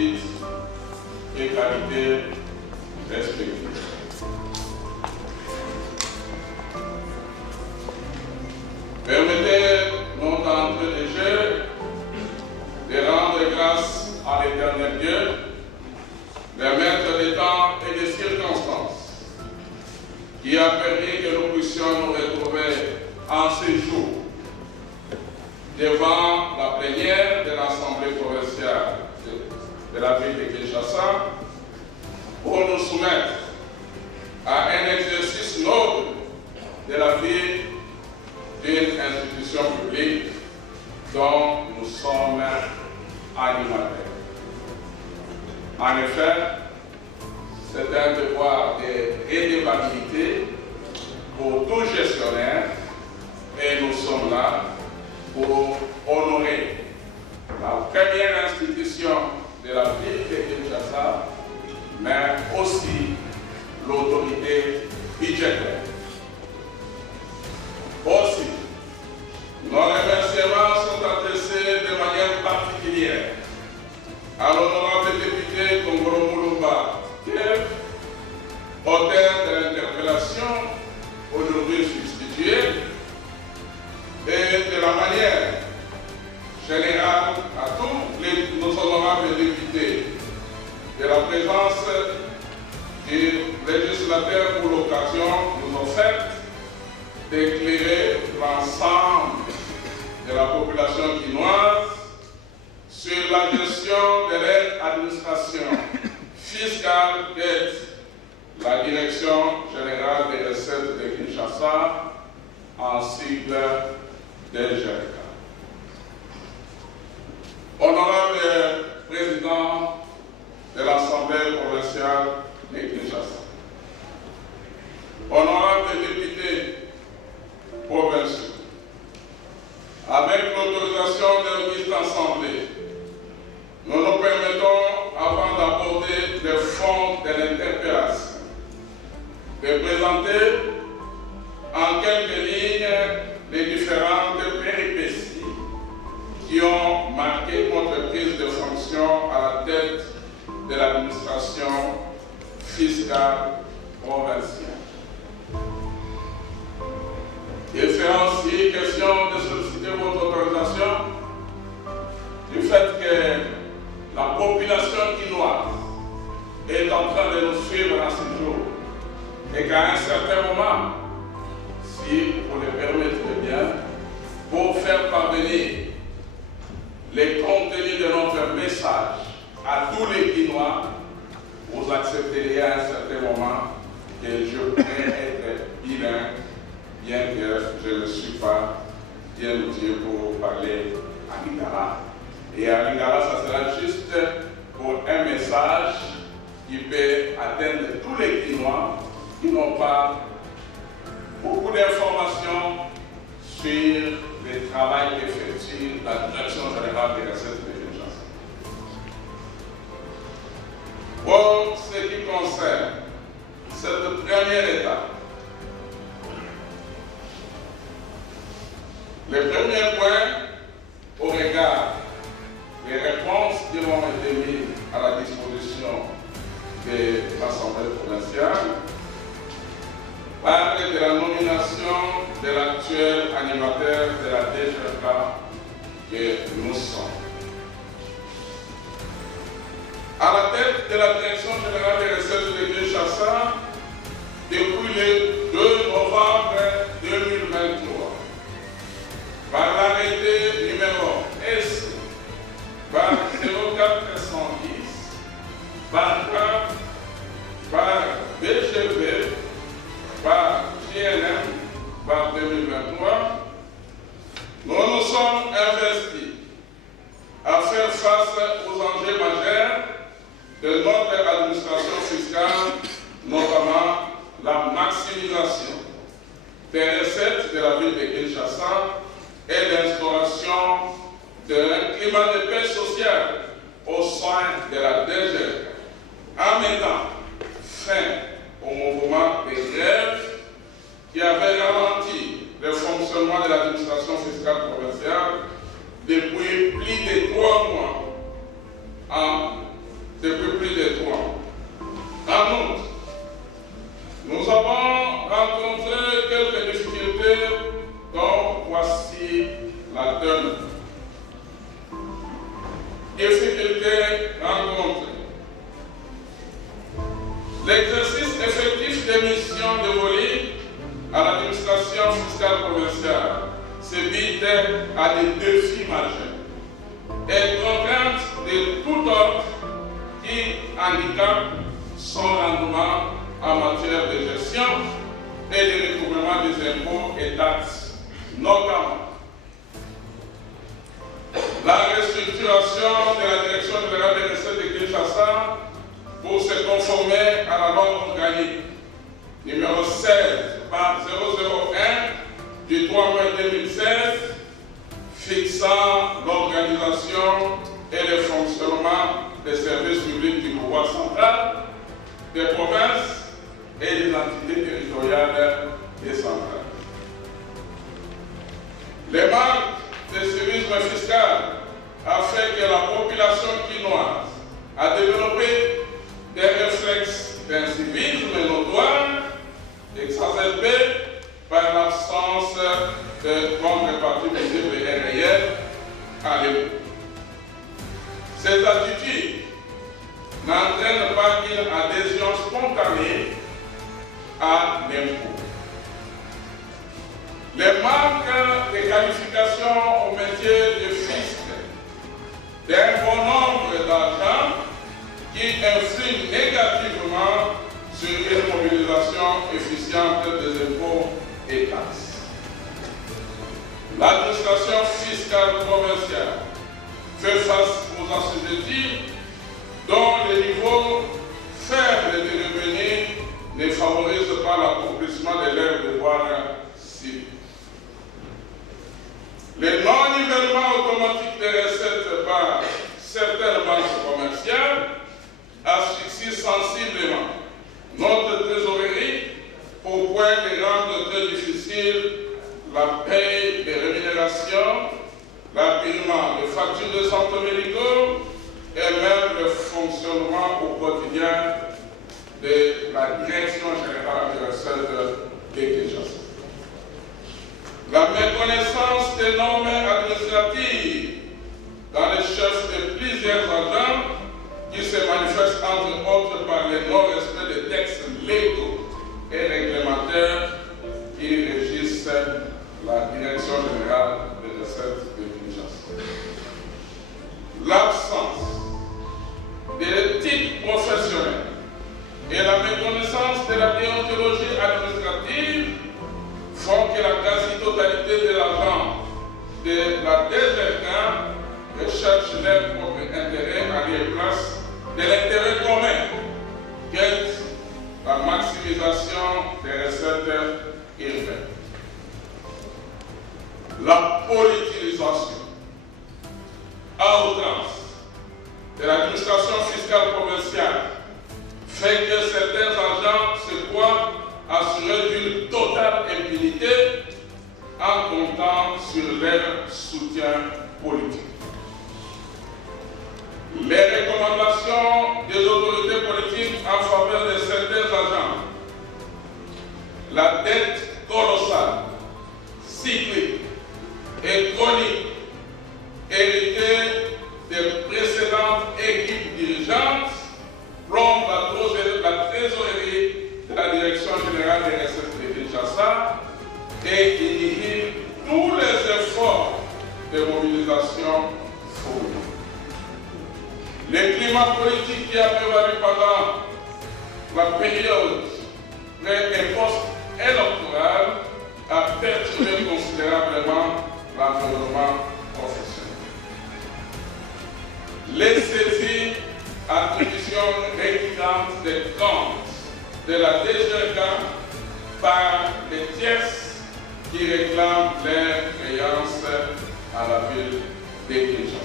titres et qualités respectives. Permettez-nous d'entrer de jeu, de rendre grâce à l'Éternel Dieu, de mettre des temps et des circonstances qui a permis que nous puissions nous retrouver en ce jour devant la plénière de l'Assemblée provinciale de la ville de Kinshasa pour nous soumettre à un exercice noble de la vie d'une institution publique dont nous sommes animateurs. En effet, c'est un devoir de redevabilité pour tout gestionnaire et nous sommes là pour honorer la première institution de la ville de Kinshasa, mais aussi l'autorité budgétaire. Aussi, nos remerciements sont adressés de manière particulière à l'honorable député Kongolo Moulumba, auteur de l'interpellation aujourd'hui substituée, et de la manière générale à tous nos honorables députés de la présence du législateur pour l'occasion nous offerte d'éclairer l'ensemble de la population quinoise sur la gestion de leur administration fiscale qu'est la Direction générale des recettes de Kinshasa, en sigle DGRK. Honorable président de l'Assemblée provinciale de Kinshasa, honorable député provinciaux, avec l'autorisation de cette Assemblée, nous nous permettons, avant d'aborder le fond de l'interpellation, de présenter en quelques lignes les différentes péripéties qui ont marqué notre prise de fonction à la tête de l'administration fiscale provinciale. Il sera aussi question de solliciter votre autorisation du fait que la population quinoise est en train de nous suivre à ce jour et qu'à un certain moment, si vous le permettez bien, pour faire parvenir les contenus de notre message à tous les Quinois, vous accepteriez à un certain moment que je pourrais être bilingue, bien que je ne suis pas bien outillé pour parler en lingala. Et en lingala, ça sera juste pour un message qui peut atteindre tous les Quinois qui n'ont pas beaucoup d'informations sur le travail qu'effectue la Direction générale des recettes de Kinshasa. Pour ce qui concerne cette première étape, le premier point, au regard des réponses qui vont être mises à la disposition de l'Assemblée provinciale, parle de la nomination de l'actuel animateur de la DGRK que nous sommes. À la tête de la Direction générale des recettes de Kinshasa, depuis le 2 novembre 2023, par l'arrêté numéro S par 04110, par BGV, par GNM, par 2023, nous nous sommes investis à faire face aux enjeux majeurs de notre administration fiscale, notamment la maximisation des recettes de la ville de Kinshasa et l'instauration d'un climat de paix sociale au sein de la DGRK, en mettant fin au mouvement des grèves qui avait ralenti le fonctionnement de l'administration fiscale provinciale depuis plus de 3 mois en défi majeur et contraintes de tout ordre qui handicapent son rendement en matière de gestion et de recouvrement des impôts et taxes, notamment la restructuration de la Direction générale des recettes de Kinshasa pour se conformer à la loi organique numéro 16 par 001 du 3 mai 2016 fixant l'organisation et le fonctionnement des services publics du pouvoir central, des provinces et des entités territoriales décentrales. Les marques de civisme fiscal a fait que la population quinoise a développé des réflexes d'incivisme notoire exacerbé par l'absence de contrepartie visible et réelle à l'époque. Ces attitudes n'entraînent pas une adhésion spontanée à l'impôt. Les marques de qualification au métier de fisc d'un bon nombre d'agents qui influent négativement sur une mobilisation efficiente des impôts et taxes. L'administration fiscale provinciale fait face aux assujettis dont le niveau faible de revenus ne favorise pas l'accomplissement de leurs devoirs civiques. Le non-nivellement automatique des recettes par certaines banques commerciales asphyxie sensiblement notre trésorerie au point de rendre très difficile la paie des rémunérations, l'apurement des factures de centres médicaux et même le fonctionnement au quotidien de la Direction générale des recettes de Kinshasa. La méconnaissance des normes administratives dans les chefs de plusieurs agents qui se manifestent entre autres par le non-respect des textes légaux et réglementaires qui régissent la Direction générale des recettes de Kinshasa. L'absence de l'éthique professionnelle et la méconnaissance de la déontologie administrative font que la quasi-totalité des agents de la DGK recherchent leur propre intérêt à lieu place de l'intérêt commun, qu'est la maximisation des recettes urbaines. La politisation à outrance de l'administration fiscale provinciale fait que certains agents se croient assurés d'une totale impunité en comptant sur leur soutien politique. Les recommandations des autorités politiques en faveur de certains agents, la dette colossale, cyclique et chronique héritée des précédentes équipes dirigeantes plombe la trésorerie de la Direction générale des recettes de Kinshasa et inhibe tous les efforts de mobilisation fournis. Le climat politique qui a prévalu pendant la période pré- et post-électorale a perturbé considérablement l'environnement professionnel. Les saisies, attributions récurrentes des comptes de la DGK par les tierces qui réclament leurs créances à la ville de Kinshasa.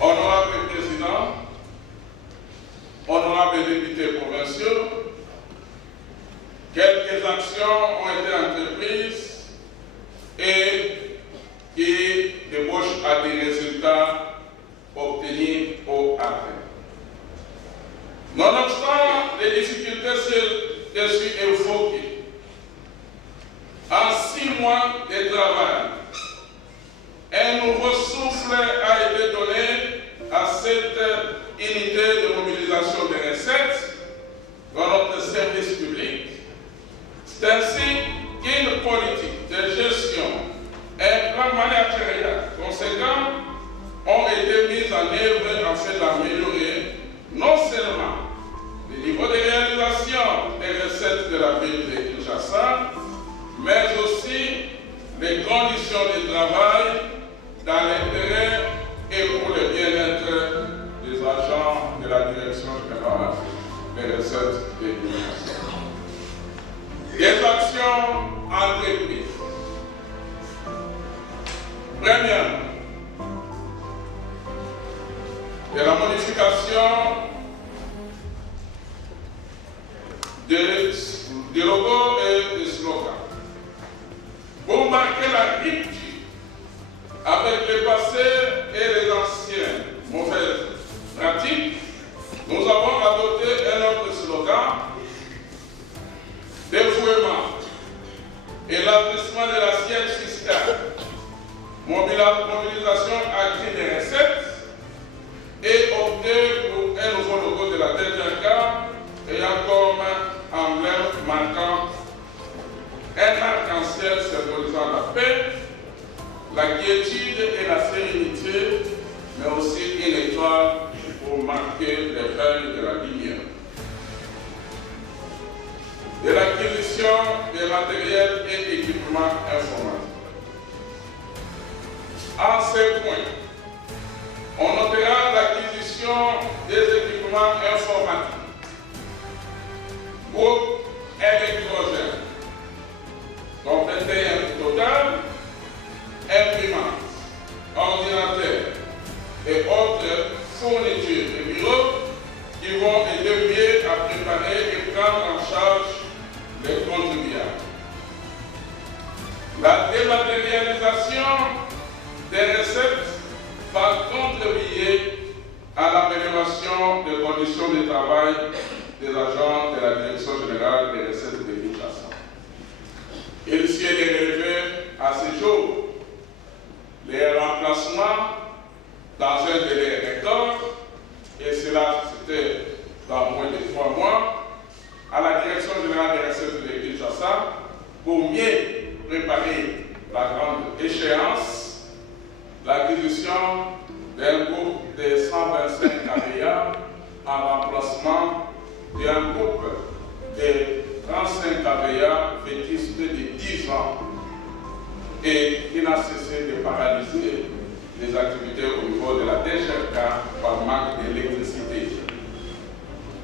Honorable Président, honorables députés provinciaux, quelques actions ont été entreprises et qui débouchent à des résultats obtenus au après. Nonobstant les difficultés dessus évoquées, en 6 mois de travail, un nouveau souffle a été donné à cette unité de mobilisation des recettes dans notre service public. C'est ainsi qu'une politique de gestion manière conséquentes ont été mises en œuvre afin d'améliorer non seulement le niveau de réalisation des recettes de la ville de Kinshasa, mais aussi les conditions de travail dans l'intérêt et pour le bien-être des agents de la direction générale des recettes de Kinshasa. Des actions entreprises. Premièrement, de la modification du logo et du slogan. Pour marquer la rupture avec le passé et les anciennes mauvaises pratiques, nous avons adopté un autre slogan: dévouement, élargissement de l'assiette fiscale, mobilisation active des recettes, et opter pour un nouveau logo de la TGK ayant comme emblème marquant un arc-en-ciel symbolisant la paix, la quiétude et la sérénité, mais aussi une étoile pour marquer les règnes de la lumière. De l'acquisition des matériels et équipements informatiques. À ce point, on notera l'acquisition des équipements informatiques, groupe électrogène, dont 21 total, imprimantes, ordinateurs et autres fournitures de bureaux qui vont aider à préparer et prendre en charge les contribuables. La dématérialisation des recettes va contribuer à l'amélioration des conditions de travail des agents de la Direction générale des recettes de Kinshasa. Il s'y est relevé à ce jour les remplacements dans un délai record, et cela c'était dans moins de 3 mois, à la Direction générale des recettes de Kinshasa pour mieux préparer la grande échéance, l'acquisition d'un groupe de 125 AVA en remplacement d'un groupe de 35 AVA vétustes de 10 ans et qui n'a cessé de paralyser les activités au niveau de la DGK par manque d'électricité.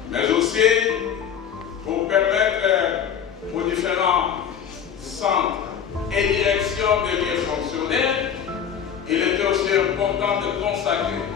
Mais aussi pour permettre aux différents centres et directions de bien fonctionner, il était aussi important de consacrer